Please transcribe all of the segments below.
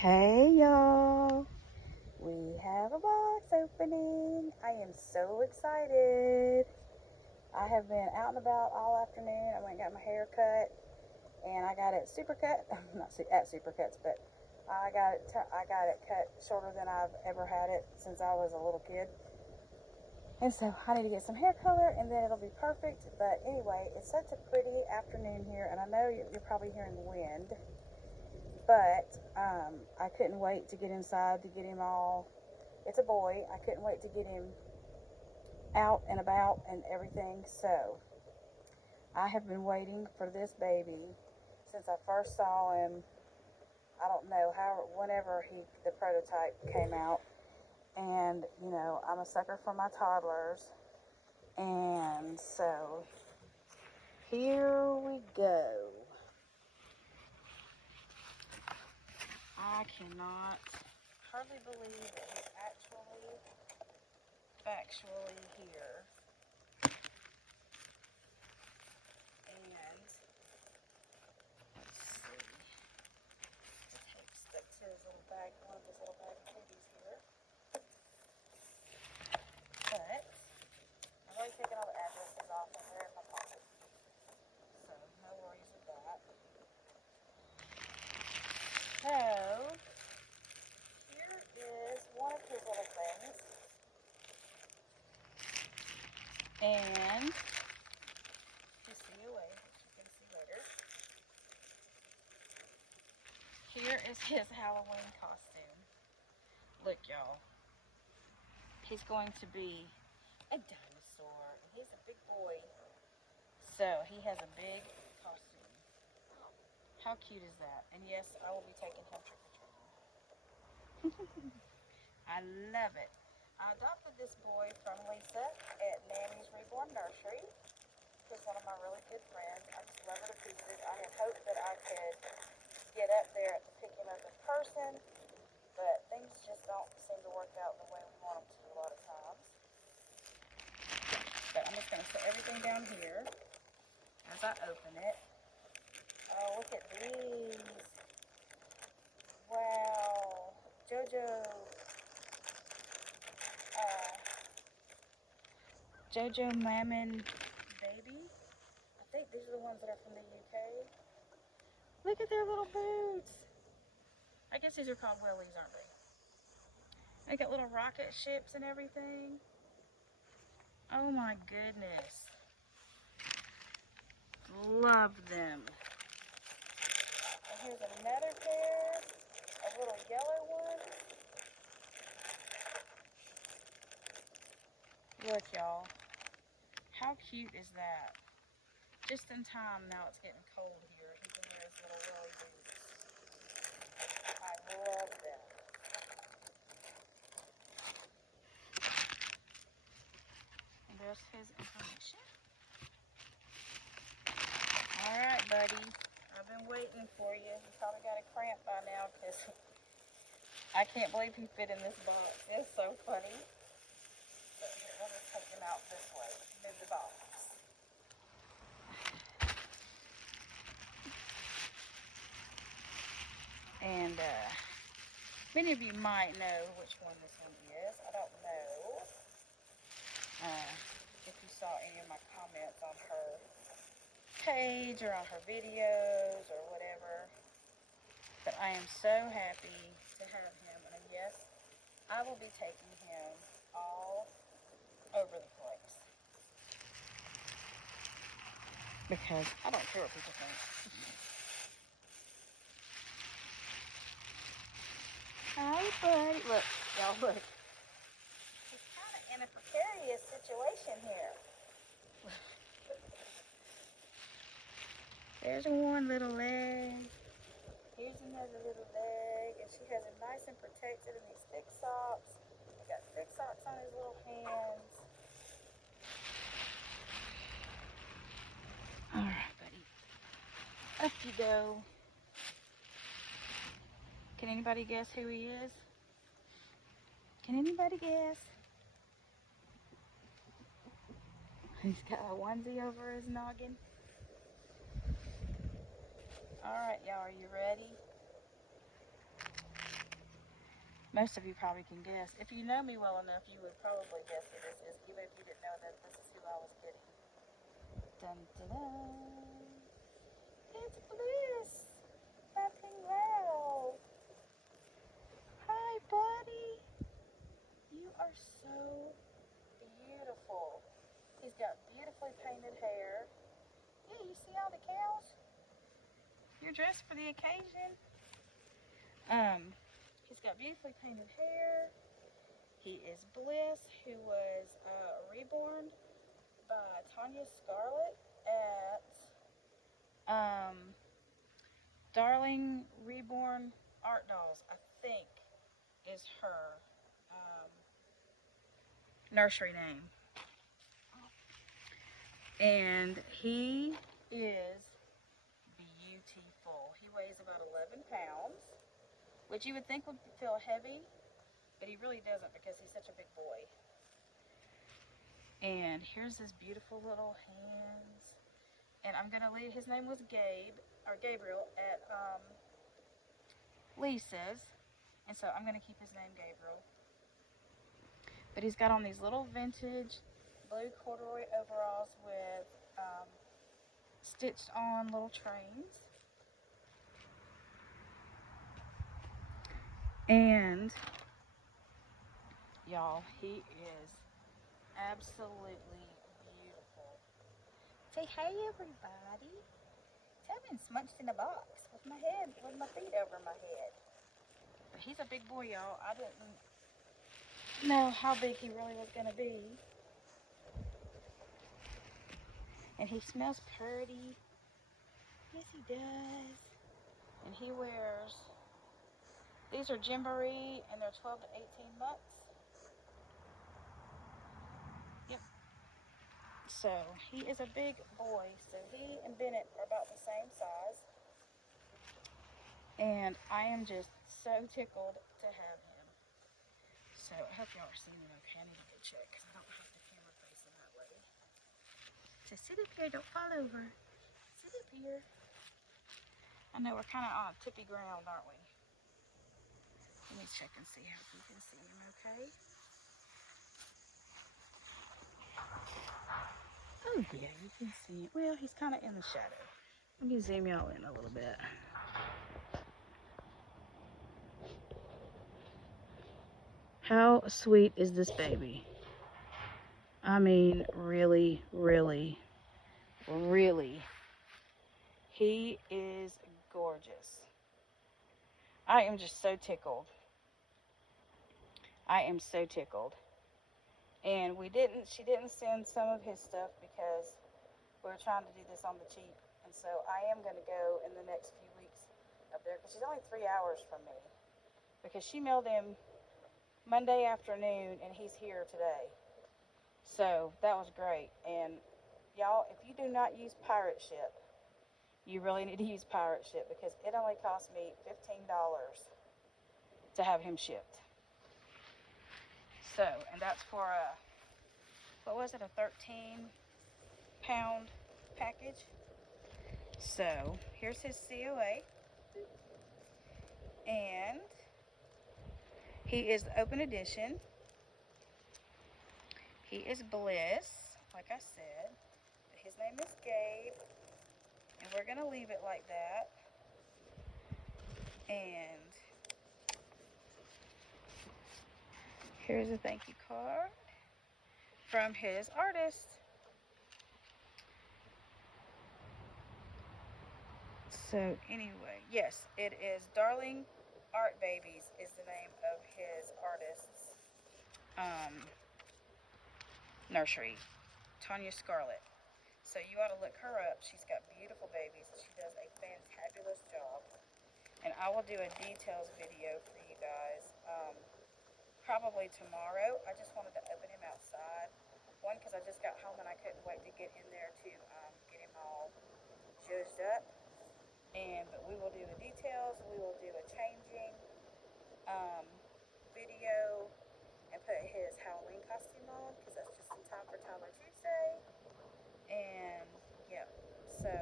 Hey y'all, we have a box opening. I am so excited. I have been out and about all afternoon. I went and got my hair cut, and I got it Supercut. Not at Supercuts, but I got it cut shorter than I've ever had it since I was a little kid. And so I need to get some hair color, and then it'll be perfect. But anyway, it's such a pretty afternoon here, and I know you're probably hearing the wind. But I couldn't wait to get inside to get him all. It's a boy. I couldn't wait to get him out and about and everything. So I have been waiting for this baby since I first saw him. I don't know how, whenever the prototype came out. And you know, I'm a sucker for my toddlers. And so here we go. I cannot hardly believe that he's factually here. And let's see, the tape stuck to his little bag, one of his little bag of cookies here. But I've already taken all the addresses off and they're in my pocket, so no worries with that. So here is one of his little things. And just see away, which you can see later. Here is his Halloween costume. Look, y'all. He's going to be a dinosaur. He's a big boy. So he has a big costume. How cute is that? And yes, I will be taking him trick-or-treating. I love it. I adopted this boy from Lisa at Nanny's Reborn Nursery. She's one of my really good friends. I just love her to pieces. I had hoped that I could get up there to pick him up in person, but things just don't seem to work out the way we want them to a lot of times. But I'm just going to set everything down here as I open it. Oh, look at these. Wow. Jojo Mammon Baby. I think these are the ones that are from the UK. Look at their little boots. I guess these are called willies, aren't they? They got little rocket ships and everything. Oh my goodness. Love them. And here's another pair of little yellow ones. Look, y'all. How cute is that? Just in time, now it's getting cold here. He can wear his little welly boots. I love them. And there's his information. Alright, buddy. I've been waiting for you. You probably got a cramp by now because I can't believe he fit in this box. It's so funny. But here, let me take him out this way. Move the box. And many of you might know which one this one is. I don't know if you saw any of my comments on her page or on her videos or whatever. But I am so happy to have him. And yes, I will be taking him all over the place. Because I don't care what people think. Hi, buddy. Look, y'all, look. He's kind of in a precarious situation here. There's one little leg. Here's another little leg. And she has it nice and protected in these thick socks. He got thick socks on his little hands. Alright, buddy. Up you go. Can anybody guess who he is? Can anybody guess? He's got a onesie over his noggin. Alright, y'all, are you ready? Most of you probably can guess. If you know me well enough, you would probably guess who this is, even if you didn't know that this is who I was getting. Dun dun dun. It's Bliss. Nothing loud. Hi, buddy. You are so beautiful. He's got beautifully painted hair. Yeah, you see all the cows? You're dressed for the occasion. He's got beautifully painted hair. He is Bliss, who was reborn by Tanya Scarlett at Darling Reborn Art Dolls, I think is her nursery name. And he is beautiful. He weighs about 11 pounds, which you would think would feel heavy, but he really doesn't because he's such a big boy. And here's his beautiful little hands. And I'm going to leave, his name was Gabriel at Lisa's. And so I'm going to keep his name Gabriel. But he's got on these little vintage blue corduroy overalls with stitched on little trains. And y'all, he is absolutely beautiful. Say hey, everybody. I've been smunched in a box with my feet over my head. But he's a big boy, y'all. I didn't know how big he really was going to be. And he smells pretty. Yes, he does. And he wears, these are Gymboree, and they're 12 to 18 months. Yep. So he is a big boy. So he and Bennett are about the same size. And I am just so tickled to have him. So I hope y'all are seeing him okay. I need to go check because I don't have the camera facing that way. So sit up here, don't fall over. Sit up here. I know we're kind of on a tippy ground, aren't we? Let me check and see how you can see him okay. Oh yeah, you can see him. Well, he's kind of in the shadow. Let me zoom y'all in a little bit. How sweet is this baby? I mean, really, really, really. He is gorgeous. I am just so tickled. I am so tickled. And she didn't send some of his stuff because we were trying to do this on the cheap. And so I am going to go in the next few weeks up there because she's only 3 hours from me. Because she mailed him Monday afternoon and he's here today. So that was great. And y'all, if you do not use Pirate Ship, you really need to use Pirate Ship because it only cost me $15 to have him shipped. So, and that's for what was it, a 13-pound package. So here's his COA, and he is the open edition. He is Bliss, like I said. His name is Gabe, and we're gonna leave it like that. And here's a thank you card from his artist. So anyway, yes, it is Darling Art Babies is the name of his artist's nursery, Tanya Scarlett. So you ought to look her up. She's got beautiful babies. She does a fantabulous job. And I will do a details video for you guys probably tomorrow. I just wanted to open him outside. One, because I just got home and I couldn't wait to get in there to get him all zhuzhed up. But we will do the details. We will do a changing video and put his Halloween costume on because that's just in time for Toddler Tuesday. And yeah, so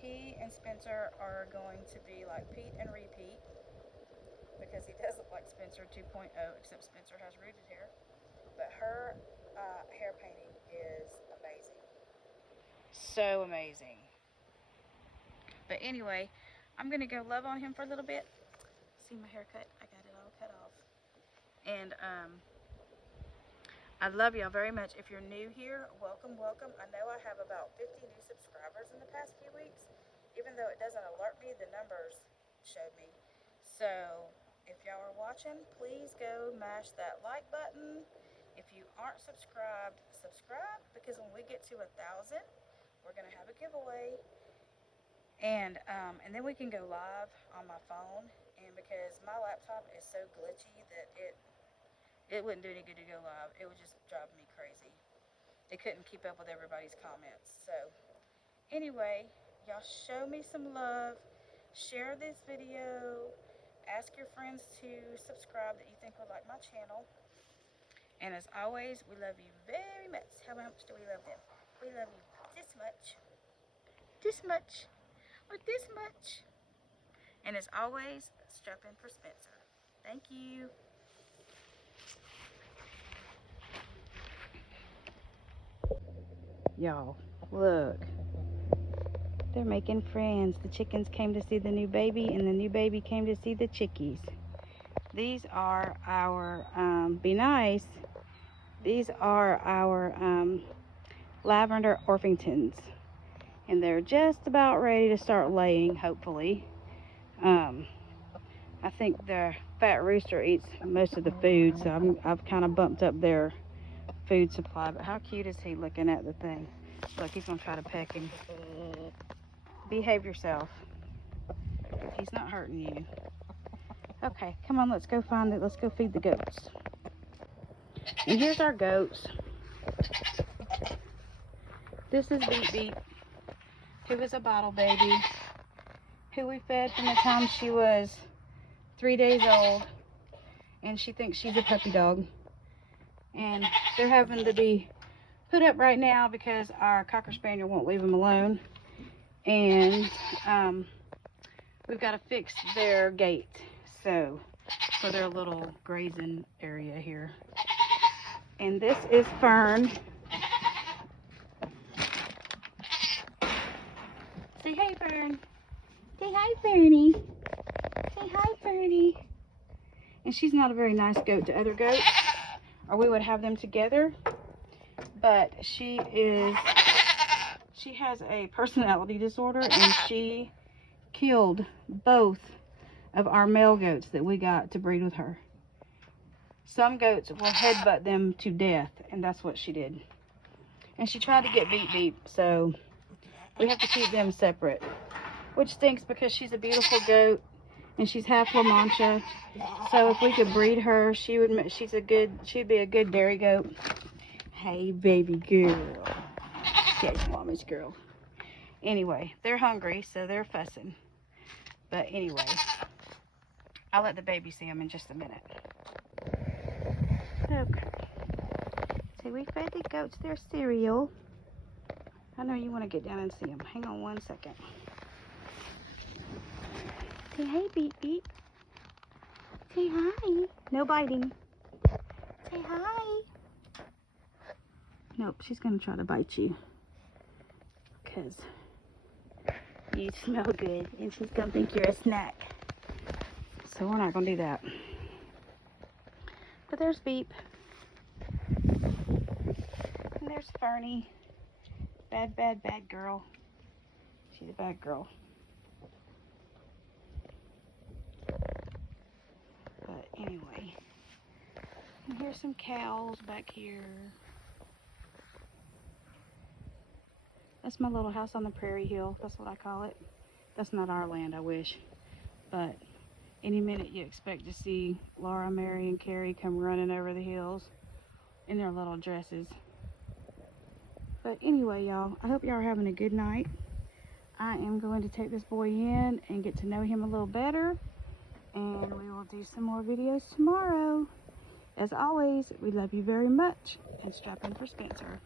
he and Spencer are going to be like Pete and repeat because he does look like Spencer 2.0, except Spencer has rooted hair. But her hair painting is amazing. So amazing. But anyway, I'm going to go love on him for a little bit. See my haircut? I got it all cut off. And I love y'all very much. If you're new here, welcome, welcome. I know I have about 50 new subscribers in the past few weeks. Even though it doesn't alert me, the numbers showed me. So if y'all are watching, please go mash that like button. If you aren't subscribed, subscribe, because when we get to 1,000, we're going to have a giveaway. And then we can go live on my phone. And because my laptop is so glitchy that it wouldn't do any good to go live. It would just drive me crazy. It couldn't keep up with everybody's comments. So anyway, y'all show me some love. Share this video. Ask your friends to subscribe that you think would like my channel. And as always, we love you very much. How much do we love them? We love you this much, or this much. And as always, strap in for Spencer. Thank you. Y'all, look. They're making friends. The chickens came to see the new baby, and the new baby came to see the chickies. These are our, be nice. These are our lavender Orpingtons. And they're just about ready to start laying, hopefully. I think the fat rooster eats most of the food, so I've kind of bumped up their food supply. But how cute is he looking at the thing? Look, he's gonna try to peck him. Behave yourself. He's not hurting you. Okay, come on, let's go find it. Let's go feed the goats. And here's our goats. This is Beep Beep, who is a bottle baby, who we fed from the time she was 3 days old, and she thinks she's a puppy dog. And they're having to be put up right now because our Cocker Spaniel won't leave them alone. And we've got to fix their gate, so for their little grazing area here. And this is Fern. Say hi, Fern. Say hi, Fernie. Say hi, Fernie. And she's not a very nice goat to other goats, or we would have them together. But she has a personality disorder, and she killed both of our male goats that we got to breed with her. Some goats will headbutt them to death, and that's what she did. And she tried to get Beep Beep, so we have to keep them separate, which stinks because she's a beautiful goat and she's half La Mancha. So if we could breed her, she'd be a good dairy goat. Hey, baby girl. Yes, mama's girl. Anyway, they're hungry, so they're fussing. But anyway, I'll let the baby see them in just a minute. Okay. So we fed the goats their cereal. I know you want to get down and see them. Hang on 1 second. Say hey, Beep Beep. Say hi. No biting. Say hi. Nope, she's going to try to bite you. Because you smell good and she's going to think you're a snack. So we're not going to do that. But there's Beep. And there's Fernie. Bad, bad, bad girl. She's a bad girl. But anyway. And here's some cows back here. That's my little house on the prairie hill. That's what I call it. That's not our land, I wish. But any minute you expect to see Laura, Mary, and Carrie come running over the hills in their little dresses. But anyway, y'all, I hope y'all are having a good night. I am going to take this boy in and get to know him a little better. And we will do some more videos tomorrow. As always, we love you very much. And strap in for Spencer.